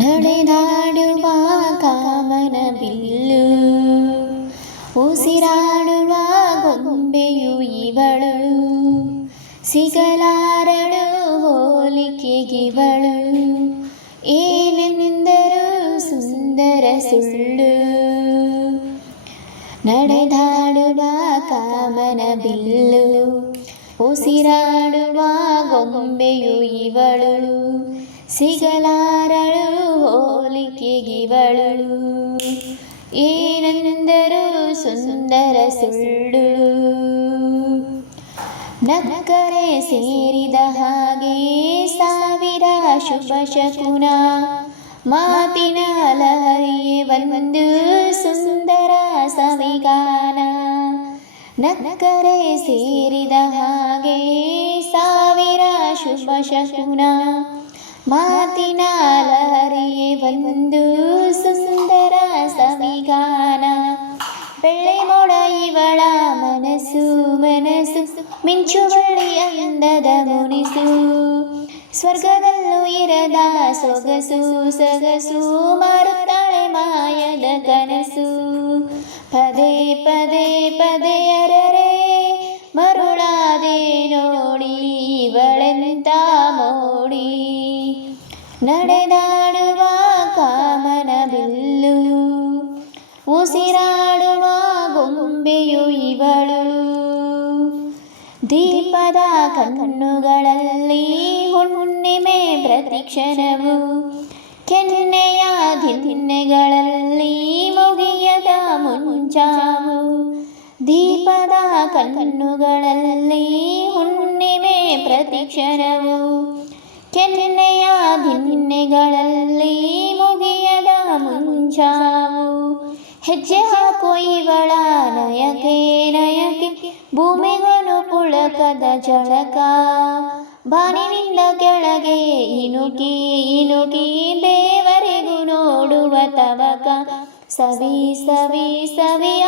ನಡೆದಾಡುವ ಕಾಮನ ಬಿಲ್ಲು, ಉಸಿರಾಡುವ ಗೊಂಬೆಯು ಇವಳು, ಸಿಗಲಾರಳು ಹೋಲಿಕೆಗಿವಳು, ಏನೆಂದರೂ ಸುಂದರ ಸುಳ್ಳು. ನಡೆದಾಡುವ ಕಾಮನ ಬಿಲ್ಲು, ಉಸಿರಾಡುವ ಗೊಂಬೆಯು ಇವಳು, ಸಿಗಲಾರಳು ಹೋಲಿಕೆಗಿವಳು, ಏನೆಂದರೂ ಸುಂದರ ಸುಳ್ಳು. ನಕ್ಕರೆ ಸೇರಿದ ಹಾಗೆ ಸಾವಿರ ಶುಭ ಶಕುನ, ಮಾತಿನ ಲಹರಿಯೇ ಒಂದು ಸುಂದರ ಸವಿಗಾನ. ನಕ್ಕರೆ ಸೇರಿದ ಹಾಗೆ ಸಾವಿರ ಶುಭ ಶಕುನ, ಮಾತಿನ ಲಹರಿಯೇ ಒಂದು ಸುಂದರ ಸವಿಗಾನ. ಬೆಳ್ಳೆ ಮೋಡ ಇವಳ ಮನಸ್ಸು ಮನಸ್ಸು, ಮಿಂಚುವಳಿ ಅಂದದ ಮುನಿಸು, ಸ್ವರ್ಗದಲ್ಲೂ ಇರದ ಸೊಗಸು ಸೊಗಸು, ಮಾರುತ್ತಾಳೆ ಮಾಯದ ಕನಸು. ಪದೇ ಪದೇ ಪದೇ ಅರರೆ ಮರುಳಾದೆ ನೋಡಿ ಇವಳೆಂತ ಮೋಡಿ. ನಡೆದಾಡುವ ಕಾಮನ ಬಿಲ್ಲು, ಉಸಿರಾಡುವ ಗೊಂಬೆಯು ಇವಳು, ದೀಪದ ಕಣ್ಣುಗಳಲ್ಲಿ ಹುಣ್ಣಿಮೆ ಪ್ರತಿಕ್ಷಣವು, ಕೆನ್ನೆಯ ದಿನ್ನೆಗಳಲ್ಲಿ ಮುಗಿಯದ ಮುಂಚಾವು. ದೀಪದ ಕಣ್ಣುಗಳಲ್ಲಿ ಹುಣ್ಣಿಮೆ ಪ್ರತಿಕ್ಷಣವು, ಕೆನ್ನೆಯ ದಿನ್ನೆಗಳಲ್ಲಿ ಮುಗಿಯದ ಮುಂಚಾವು. ಹೆಜ್ಜೆ ಹಾಕೋ ಇವಳ ನಯಕೆ ನಯಕೆ, ಭೂಮಿಗನು ಪುಳಕದ ಝಳಕ, ಬಾನಿನಿಂದ ಕೆಳಗೆ ಇನುಕಿ ಇನುಕಿ ದೇವರಿಗೂ ನೋಡುವ ತವಕ. ಸವಿ ಸವಿ ಸವಿಯ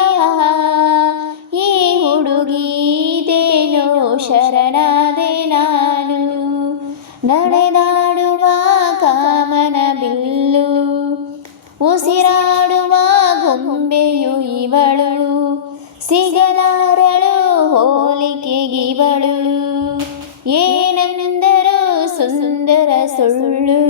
ಈ ಹುಡುಗಿದೇನೋ ಶರಣಾದೆ ನಾನು. ನಡೆದಾಡುವ ಕಾಮನ ಬಿಲ್ಲು, ಉಸಿರಾಡುವ ಗೊಂಬೆಯು ಇವಳು, ಸಿಗಲಾರಳು ಹೋಲಿಕೆಗಿವಳು, ಏನೆಂದರೂ ಸುಂದರ ಸುಳ್ಳು.